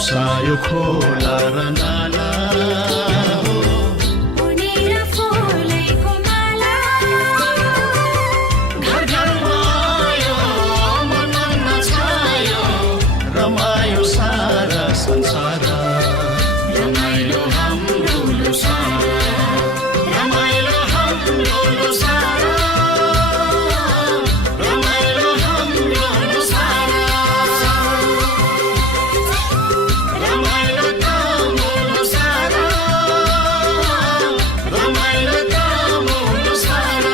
सुसायो खोला र नाला उनेर फुलेको माला घर घरमा आयो मन मनमा छायो रमायो सारा संसार रमाइलो हाम्रो लोसार रमाइलो हाम्रो लोसार रमाइलो हाम्रो लोसार रमाइलो तामो लोसार रमाइलो तामो लोसार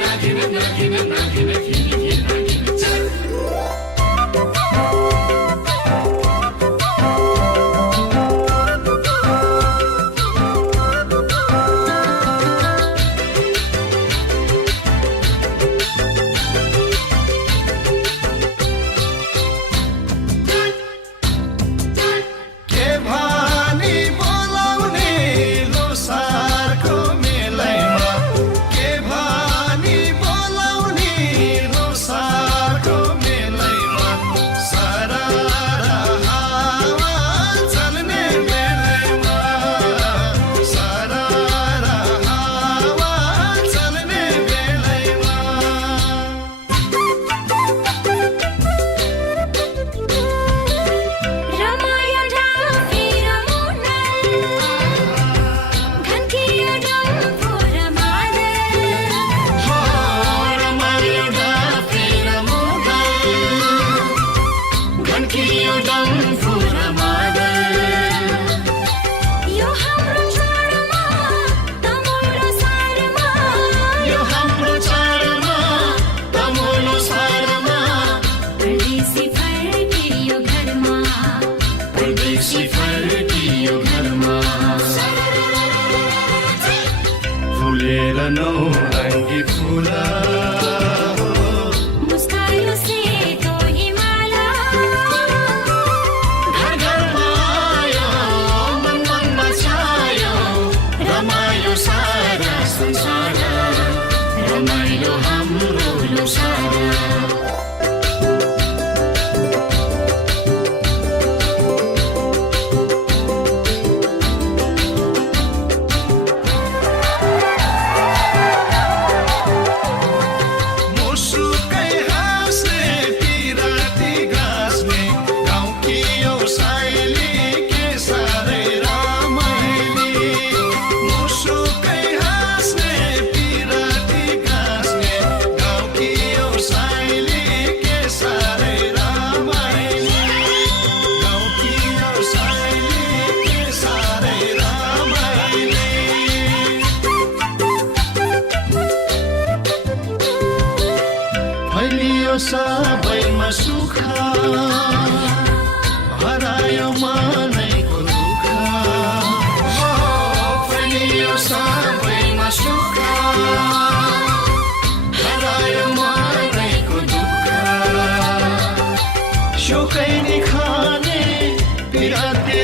नागिन नागिन नागिन नागिन के भानी बोलाउने लोसारको मेलैमा के भानी बोलाउने लोसारको मेलैमा सारा हावा चल्ने बेलैमा सारा हावा चल्ने बेलैमा रमायो डाँफे रमुनल घन्टियो डम्फु रमादल हो रमाइलो डाँफे रमुनल घन्टियो डम्फु रमादल यो हाम्रो चाडमा तमुलो सारमा यो हाम्रो चाडमा तमुलो सारमा परदेशी फर्कियो घरमा परदेशी फर्कियो घरमा फुलेर नौरङ्गी फुला मुस्कायो सेतो हिमाला घर घरमा आयो मन मनमा छायो रमायो सारा संसार रमाइलो हाम्रो लोसार मुसुकै हाँस्ने पिराती गाँस्ने गाउँकी यो साइली के साह्रै रमाइली मुसुकै हाँस्ने पिराती गाँस्ने गाउँकी यो साइली के साह्रै रमाइली गाउँकी यो साइली के साह्रै रमाइली फैलियो सबैमा सुख हरायो मनैको दुःख हो फैलियो सबैमा सुख हरायो मनैको दुःख सुकै नि खाने पिराती